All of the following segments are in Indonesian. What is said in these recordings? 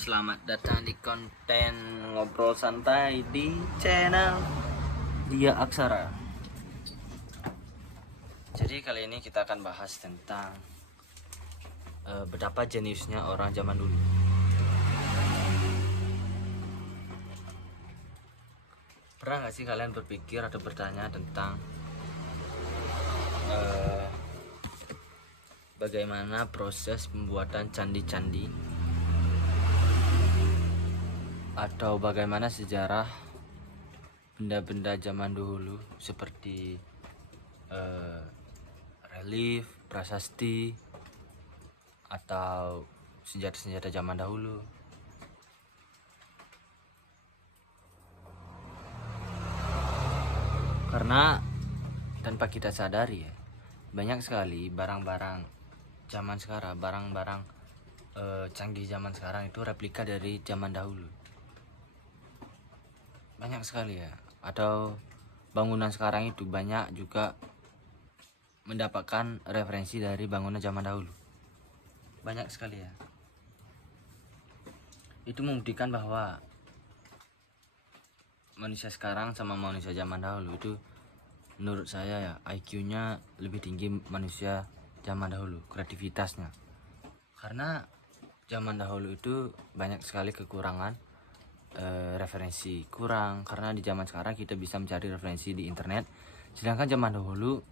Selamat datang di konten ngobrol santai di channel Dia Aksara. Jadi kali ini kita akan bahas tentang betapa jeniusnya orang zaman dulu. Pernah gak sih kalian berpikir atau bertanya tentang bagaimana proses pembuatan candi-candi, atau bagaimana sejarah benda-benda zaman dulu seperti relief, prasasti, atau senjata-senjata zaman dahulu. Karena tanpa kita sadari ya, banyak sekali barang-barang zaman sekarang, barang-barang canggih zaman sekarang itu replika dari zaman dahulu. Banyak sekali ya. Atau bangunan sekarang itu banyak juga mendapatkan referensi dari bangunan zaman dahulu. Banyak sekali ya. Itu membuktikan bahwa manusia sekarang sama manusia zaman dahulu itu, menurut saya ya, IQ-nya lebih tinggi manusia zaman dahulu, kreativitasnya. Karena zaman dahulu itu banyak sekali kekurangan, referensi kurang. Karena di zaman sekarang kita bisa mencari referensi di internet, sedangkan zaman dahulu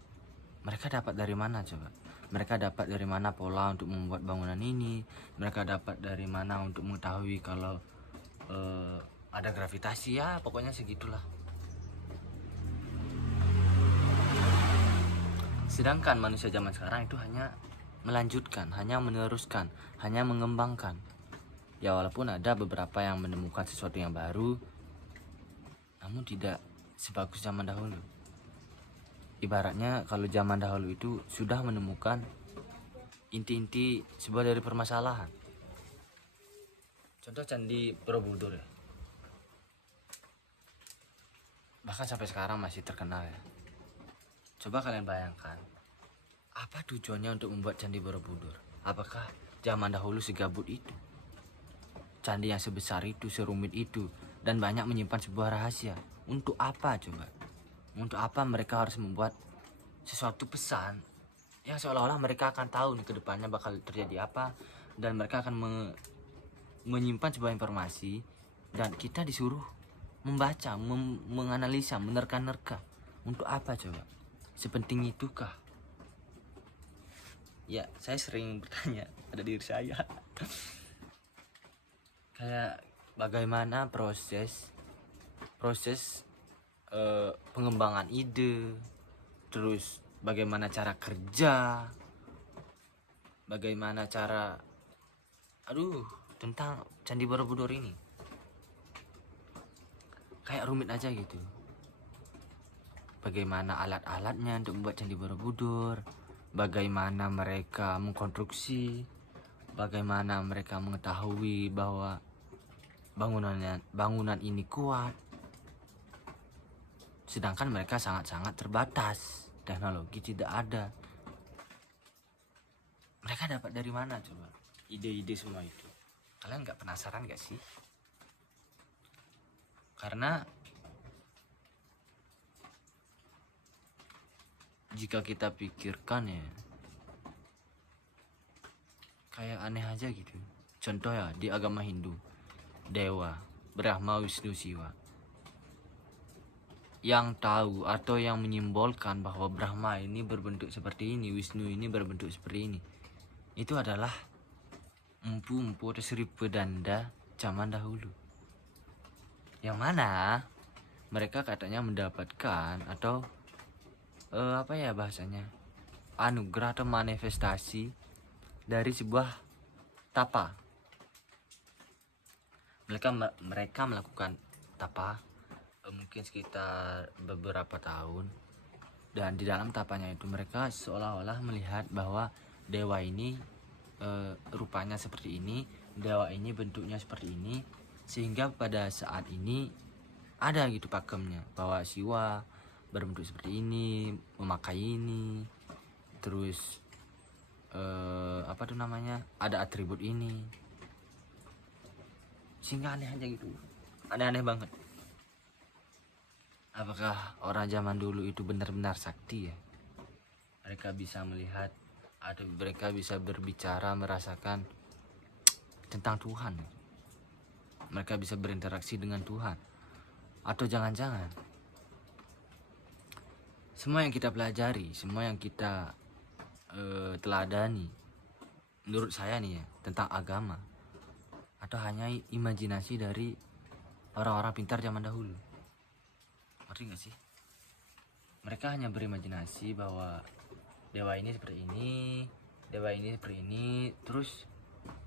mereka dapat dari mana coba? Mereka dapat dari mana pola untuk membuat bangunan ini? Mereka dapat dari mana untuk mengetahui kalau ada gravitasi, ya pokoknya segitulah. Sedangkan manusia zaman sekarang itu hanya melanjutkan, hanya meneruskan, hanya mengembangkan. Ya walaupun ada beberapa yang menemukan sesuatu yang baru, namun tidak sebagus zaman dahulu. Ibaratnya kalau zaman dahulu itu sudah menemukan inti-inti sebuah dari permasalahan. Contoh Candi Borobudur ya. Bahkan sampai sekarang masih terkenal ya. Coba kalian bayangkan, apa tujuannya untuk membuat Candi Borobudur? Apakah zaman dahulu segabut itu? Candi yang sebesar itu, serumit itu, dan banyak menyimpan sebuah rahasia. Untuk apa coba? Untuk apa mereka harus membuat sesuatu pesan yang seolah-olah mereka akan tahu nih ke depannya bakal terjadi apa, dan mereka akan menyimpan sebuah informasi, dan kita disuruh membaca, menganalisa, menerka-nerka. Untuk apa coba? Sepenting itukah? Ya, saya sering bertanya pada diri saya. Kayak bagaimana proses pengembangan ide, terus bagaimana cara kerja, bagaimana cara tentang Candi Borobudur ini. Kayak rumit aja gitu. Bagaimana alat-alatnya untuk membuat Candi Borobudur, bagaimana mereka mengkonstruksi, bagaimana mereka mengetahui bahwa bangunan ini kuat, sedangkan mereka sangat-sangat terbatas, teknologi tidak ada. Mereka dapat dari mana coba ide-ide semua itu? Kalian nggak penasaran gak sih? Karena jika kita pikirkan ya, kayak aneh aja gitu. Contoh ya, di agama Hindu, dewa Brahma, Wisnu, Siwa, yang tahu atau yang menyimbolkan bahwa Brahma ini berbentuk seperti ini, Wisnu ini berbentuk seperti ini, itu adalah empu-empu atau Sri Pedanda zaman dahulu, yang mana mereka katanya mendapatkan atau apa ya bahasanya, anugerah atau manifestasi dari sebuah tapa. Mereka melakukan tapa mungkin sekitar beberapa tahun, dan di dalam tapanya itu mereka seolah-olah melihat bahwa dewa ini rupanya seperti ini, dewa ini bentuknya seperti ini, sehingga pada saat ini ada gitu pakemnya bahwa Siwa berbentuk seperti ini, memakai ini, terus ada atribut ini. sehingga aneh aja gitu, aneh-aneh banget. Apakah orang zaman dulu itu benar-benar sakti ya? Mereka bisa melihat, atau mereka bisa berbicara, merasakan tentang Tuhan. Mereka bisa berinteraksi dengan Tuhan. Atau jangan-jangan semua yang kita pelajari, semua yang kita teladani, menurut saya nih ya, tentang agama, atau hanya imajinasi dari orang-orang pintar zaman dahulu. Ngerti gak sih? Mereka hanya berimajinasi bahwa dewa ini seperti ini, dewa ini seperti ini, terus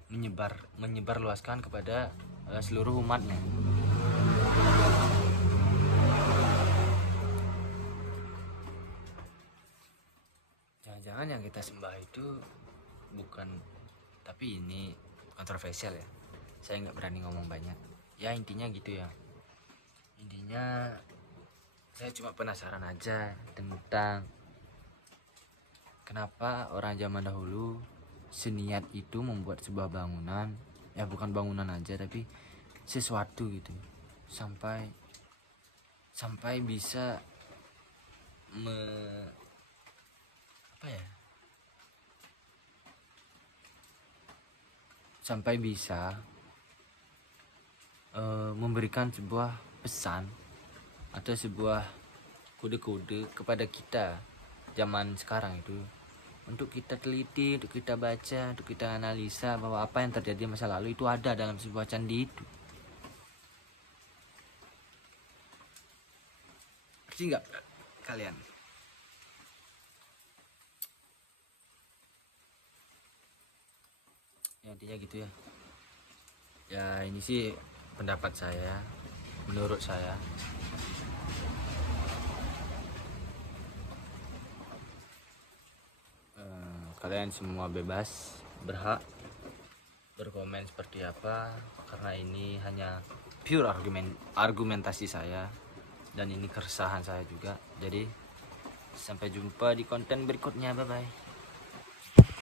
menyebar luaskan kepada seluruh umatnya. Jangan-jangan yang kita sembah itu bukan, tapi ini kontroversial ya, saya nggak berani ngomong banyak ya. Intinya gitu ya, intinya saya cuma penasaran aja tentang kenapa orang zaman dahulu seniat itu membuat sebuah bangunan, ya bukan bangunan aja tapi sesuatu gitu, sampai bisa sampai bisa memberikan sebuah pesan atau sebuah kode-kode kepada kita zaman sekarang itu, untuk kita teliti, untuk kita baca, untuk kita analisa bahwa apa yang terjadi masa lalu itu ada dalam sebuah candi itu. Ngerti nggak kalian? Ya intinya gitu ya. Ya ini sih pendapat saya, menurut saya. Kalian semua bebas, berhak berkomen seperti apa, karena ini hanya pure argumentasi saya, dan ini keresahan saya juga. Jadi sampai jumpa di konten berikutnya, bye bye.